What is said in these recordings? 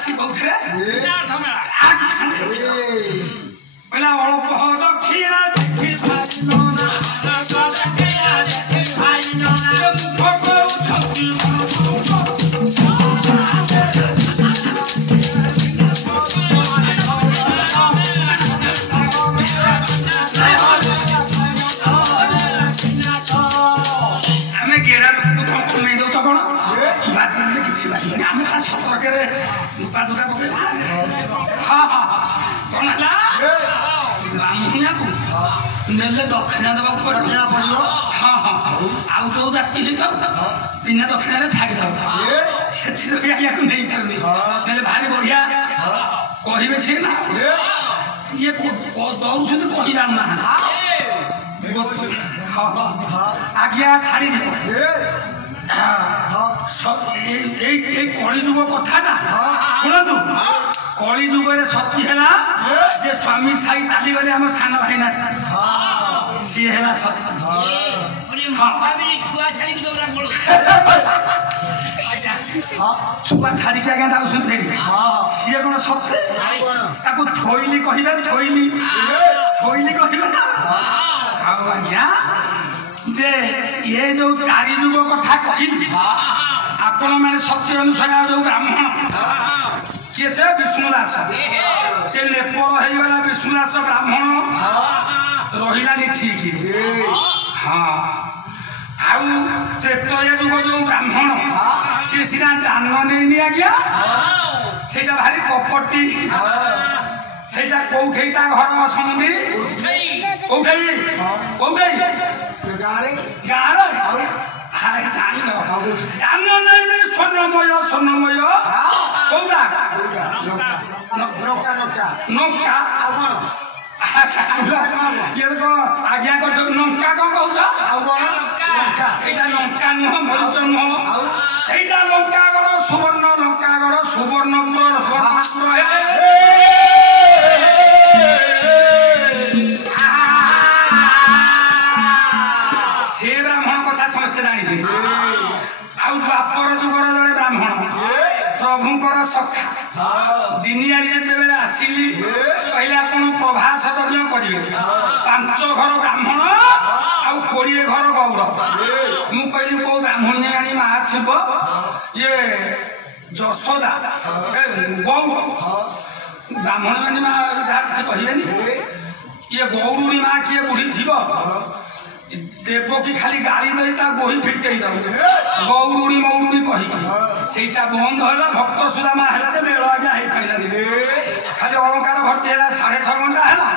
ଅଛି କୋଉଥିରେ କହିଲା ଅଳ୍ପ ଦକ୍ଷିଣା ଦେଖି ଆମେ ଗେଡ଼ା କମେଇ ଦଉଛ କଣ ବାଜିଲେ କିଛି ବାଜିବନି ଆମେ ତା ସତର୍କରେ ପାଦୁକା ପକେଇବା ହଁ ହଁ କଣ ହେଲା ବ୍ରାହ୍ମଣିଆକୁ ନେଲେ ଦକ୍ଷିଣା ଦେବାକୁ ପଡ଼ିବ ହଁ ହଁ ଆଉ ଯୋଉ ଜାତି ହେଇଥାଉ ବିନା ଦକ୍ଷିଣାରେ ଛାଡ଼ିଦବ ସେଥିରେ ଆଜ୍ଞାକୁ ନେଇପାରୁନି ହେଲେ ଭାରି ବଢିଆ କହିବେ ସିଏ ନା ଇଏ ଦଉଛନ୍ତି କହି ଜାଣୁନାହାନ୍ତି ଆଜ୍ଞା ଛାଡ଼ିଦିଅ এই কলিযুগ কথাটা শুণতু কলিযুগরে সতী হেলা যে স্বামী সাই চালিগলে আমার সান ভাই না সি হেলা সতী ছুয়া ছাড়িকি আজ্ঞা যাচ্ছেন সি কোণ সত্যি তাকে ଥୋଇଲି କହିବେ ଥୋଇଲି କହିବେ ଆଉ ଆଜ୍ଞା ଯେ ଏ ଯୋଉ ଚାରି ଯୁଗ କଥା କହିଲି ଆପଣ ମାନେ ସତ୍ୟ ଅନୁସାରେ ଯୋଉ ବ୍ରାହ୍ମଣ କିଏ ସେ ବିଷ୍ଣୁ ଦାସ ସେ ନେପର ହେଇଗଲା ବିଷ୍ଣୁ ଦାସ ବ୍ରାହ୍ମଣ ରହିଲାନି ଠିକ ହଁ ଆଉ ତ୍ରେତୟା ଯୁଗ ଯୋଉ ବ୍ରାହ୍ମଣ ସେ ସିନା ଦାନ ନେଇନି ଆଜ୍ଞା ସେଇଟା ଭାରି କପଟି ସେଇଟା କୋଉଠି ତା ଘର ସମୁଦି କୋଉଠି କୋଉଠି ଗାଁରେ ଜାଣିନ ଦାନ ନେଇନି ସ୍ୱର୍ଣ୍ଣମୟ ସ୍ୱର୍ଣ୍ଣମୟ କୋଉଟା ନଙ୍କା ଇଏ କଣ ଆଜ୍ଞା ନଙ୍କା କଣ କହୁଛ ସେଇଟା ଲଙ୍କା ନୁହଁ ମରିଚ ନୁହଁ ସେଇଟା ଲଙ୍କାଗଡ଼ ସୁବର୍ଣ୍ଣ ଲଙ୍କାଗଡ଼ ସୁବର୍ଣ୍ଣପୁର ସେ ବ୍ରାହ୍ମଣ କଥା ସମସ୍ତେ ଜାଣିଛନ୍ତି ଆଉ ଦ୍ୱାପର ଯୁଗର ଜଣେ ବ୍ରାହ୍ମଣ ପ୍ରଭୁଙ୍କର ସଖା ଦିନିଆରେ ଯେତେବେଳେ ଆସିଲି କହିଲେ ଆପଣ ପ୍ରଭାସ ଯଜ୍ଞ କରିବେ 5 ଘର ବ୍ରାହ୍ମଣ ଆଉ 20 ଘର ଗୌର ମୁଁ କହିଲି କୋଉ ବ୍ରାହ୍ମଣୀ ଆଣି ମା ଥିବ ଇଏ ଯଶୋଦା ଗୌର ବ୍ରାହ୍ମଣ ମାନେ ମା ଯାହା କିଛି କହିବେନି ଇଏ ଗୌରୁଣୀ ମା କିଏ ବୁଢୀ ଥିବ ଦେବକୀ ଖାଲି ଗାଳି ଦେଇ ତା ବହି ଫିଟେଇ ଦବ ଗୌରୁଣୀ ମୌରୁଣୀ କହିକି ସେଇଟା ବନ୍ଦ ହେଲା ଭକ୍ତ ସୁଦାମା ହେଲା ଯେ ମେଳ ଆଜ୍ଞା ହେଇପାରିଲାନି ଖାଲି ଅଳଙ୍କାର ଭର୍ତ୍ତି ହେଲା 6.5 ଘଣ୍ଟା ହେଲା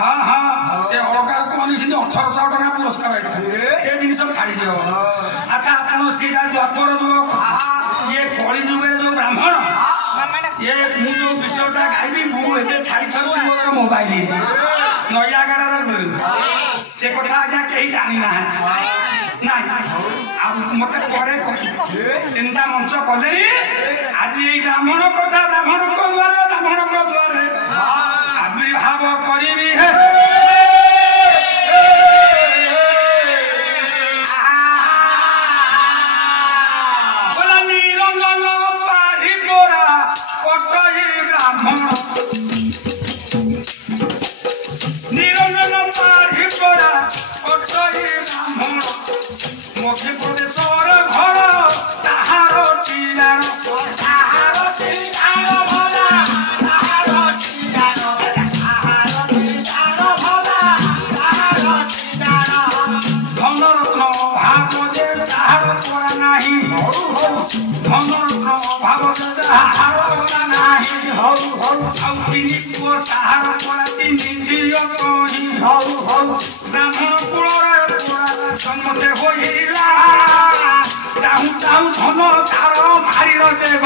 ହଁ ହଁ ସେ ଅଳଙ୍କାରକୁ ଅନେଇଛନ୍ତି 1800 ଟଙ୍କା ପୁରସ୍କାର ହେଇଥିଲା ସେ ଜିନିଷ ଛାଡ଼ି ଦିଅ ଆଚ୍ଛା ଆପଣ ସେଇଟା ଦ୍ୱାପର ଯୁଗ ଇଏ କଳି ଯୁଗରେ ଯୋଉ ବ୍ରାହ୍ମଣ ଇଏ ମୁଁ ଯୋଉ ବିଷୟଟା ଗାଇବି ଗୁରୁ ଏବେ ଛାଡ଼ିଛନ୍ତି ମୋର ମୋବାଇଲରେ ନୟାଗଡ଼ର ଗୁରୁ ସେ କଥା ଆଜ୍ଞା କେହି ଜାଣି ନାହାନ୍ତି ନାଇଁ ଆଉ ମତେ ପରେ କହିବେ 3ଟା ମଞ୍ଚ କଲେ ଆଜି ଏଇ ବ୍ରାହ୍ମଣଙ୍କ ଦ୍ୱାରରେ ଆବିର୍ଭାବ କରିବି ନିରଞ୍ଜନ ପାଢି ପରା କଟଇ ବ୍ରାହ୍ମଣ ନିରଞ୍ଜନ ପାଢି ପରା କଟଇ ବ୍ରାହ୍ମଣ ମଧ୍ୟପ୍ରଦେଶର ଘର ତାହାର ଚିରାଣ ধনরত্ন ভাব যে তাহার পরা নাহি ধনরত্ন ভাব যে তাহার পরা নাহি ଆଉ ତିନି ପୁଅ ତାହାର ପରା 3 ଝିଅ କହି ବ୍ରାହ୍ମଣ କୁଳରେ ପରା ଜନ୍ମ ସେ ହୋଇଲା ଚାହୁଁ ଚାହୁଁ ଧନ ତାର ମାରିର ଦେବ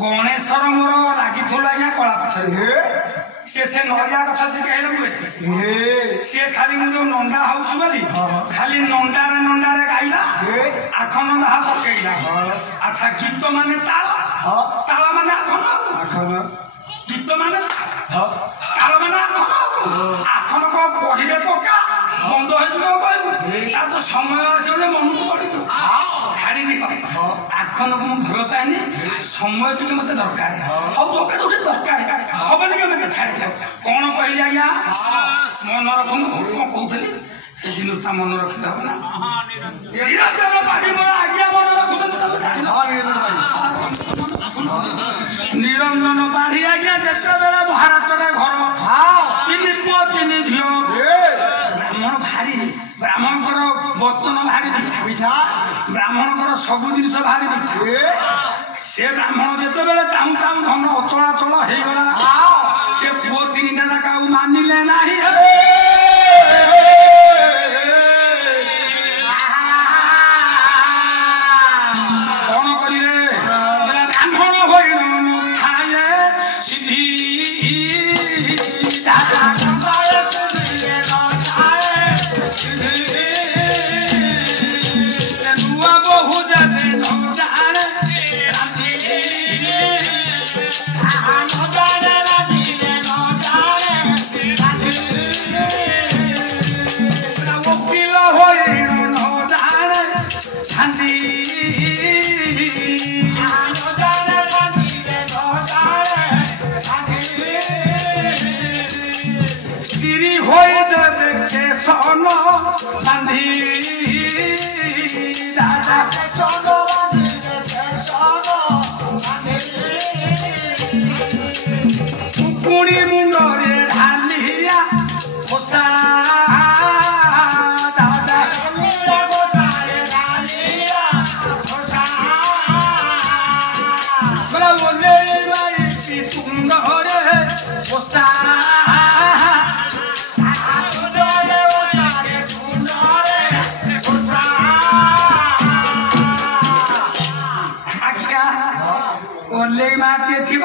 ଗଣେଶର ମୋର ଲାଗିଥିଲା ଆଜ୍ଞା କଳା ପଛରେ ସେ ନଡ଼ିଆ ଗଛ ଟିକେ ହେଲେ ମୁଁ ସିଏ ଖାଲି ମୁଁ ଯୋଉ ନଣ୍ଡା ହଉଛି ବୋଲି ଖାଲି ନଣ୍ଡାରେ ଗାଇଲା ଆଖ ନଣ୍ଡା ପକେଇଲା ଆଚ୍ଛା ଗୀତ ମାନେ ତାଳ ମାନେ ଆଖ ଗୀତ ମାନେ ତାର ମାନେ ଆଖନ କଣ କହିବେ ପକା ବନ୍ଦ ହେଇଯିବ କହିବୁ ତାର ତ ସମୟ ଆସିବ ଯେ ମନକୁ ପଡ଼ିଯିବ ଛାଡ଼ିବି ଆଖନକୁ ମୁଁ ଭଲ ପାଏନି ସମୟ ଟିକେ ମତେ ଦରକାର ଆଉ ଦରକାର ହବନି କି ମତେ ଛାଡ଼ିବ କଣ କହିଲି ଆଜ୍ଞା ମନ ରଖନ୍ତୁ କଣ କହୁଥିଲି ସେ ଜିନିଷଟା ମନେ ରଖିଲେ ହବ ନା ନିରଞ୍ଜନ ପାଢୀ ମୋର ଆଜ୍ଞା ମନେ ରଖୁଛନ୍ତି ତମେ ଜାଣିନ ନିରଞ୍ଜନ ପାଢୀ ଆଜ୍ଞା ଯେତେବେଳେ ମହାରାଷ୍ଟ୍ରରେ ଘର ତିନି ପୁଅ ତିନି ଝିଅ ବ୍ରାହ୍ମଣ ଭାରି ବ୍ରାହ୍ମଣଙ୍କର ବଚନ ଭାରି ମିଠା ବ୍ରାହ୍ମଣଙ୍କର ସବୁ ଜିନିଷ ଭାରି ମିଠା ସେ ବ୍ରାହ୍ମଣ ଯେତେବେଳେ ଚାହୁଁ ଚାହୁଁ ଧନ ଅଚଳାଚଳ ହେଇଗଲା ସେ ପୁଅ ତିନିଟା ଯାକ ଆଉ ମାନିଲେ ନାହିଁ କଣ କରିଲେ ବ୍ରାହ୍ମଣ ହୋଇନ ଥାଏ ସିଦ୍ଧି ନୂଆ ବହୁ ଯାବେ ଓକିଲ ହୋଇନ ଜାଣେ ଥାନ୍ତି ସ୍ତ୍ରୀ ହୋଇ যাবে কেশন বান্ধি রাজা কুকুড়ি মুন্ডরে ঢালিয়া খোসা সুন্দরে খোসা ଓଲେଇ ମାଟିଏ ଥିବ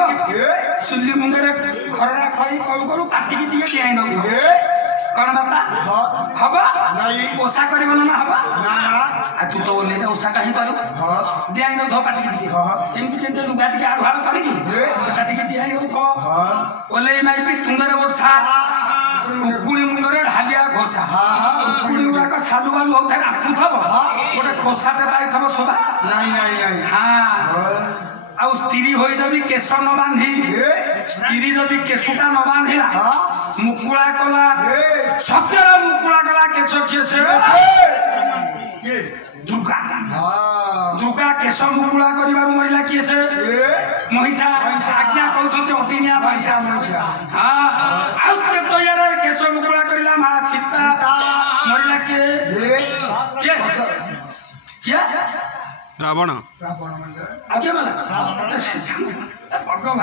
ଚୁଲି ମୁଣ୍ଡରେ ଖରଡ଼ା ଖଇ କରୁ କରୁ କାଟିକି ଟିକେ ଦିଆଇ ଦଉଥିବ କଣ ବାପା ହବ ଓଷା କରିବ ନା ହବ ଆଉ ତୁ ତ ଓଲେଇଟା ଓଷା କାହିଁ କରିବୁ ଦିଆଇ ଦଉଥିବ କାଟିକି ଟିକେ ଏମିତି ଯେମିତି ଲୁଗା ଟିକେ ଆଢୁଆଳ କରିକି କାଟିକି ଦିଆଇ ଦଉଥିବ ଓଲେଇ ମାଇପି ତୁଣ୍ଡରେ ଓଷା ଉକୁଳି ମୁଣ୍ଡରେ ଢାଲିଆ ଖୋସା ଉକୁଳି ଗୁଡାକ ସାଲୁ ବାଲୁ ହଉଥାଏ ରାଖୁଥବ ଗୋଟେ ଖୋସାଟେ ପାଇଥବ ଶୋଭା ଆଉ ସ୍ତ୍ରୀ ହୋଇ ଯଦି କେଶ ନ ବାନ୍ଧି ସ୍ତ୍ରୀ ଯଦି କେଶଟା ନ ବାନ୍ଧିଲା ମୁକୁଳା କଲା ସତ୍ୟର ମୁକୁଳା କଲା କେଶ କିଏ ସେ ଦୁର୍ଗା ଦୁର୍ଗା କେଶ ମୁକୁଳା କରିବାରୁ ମରିଲା କିଏ ସେ ମହିଷା ଆଜ୍ଞା କହୁଛନ୍ତି ଅଦିନିଆ ମହିଷା ଆଉ ତ୍ରେତୟାରେ କେଶ ମୁକୁଳା କରିଲା ମା ସୀତା ମରିଲା କିଏ କିଏ କିଏ ରାବଣ ଆଜ୍ଞା ମାନେ ଭଗବାନ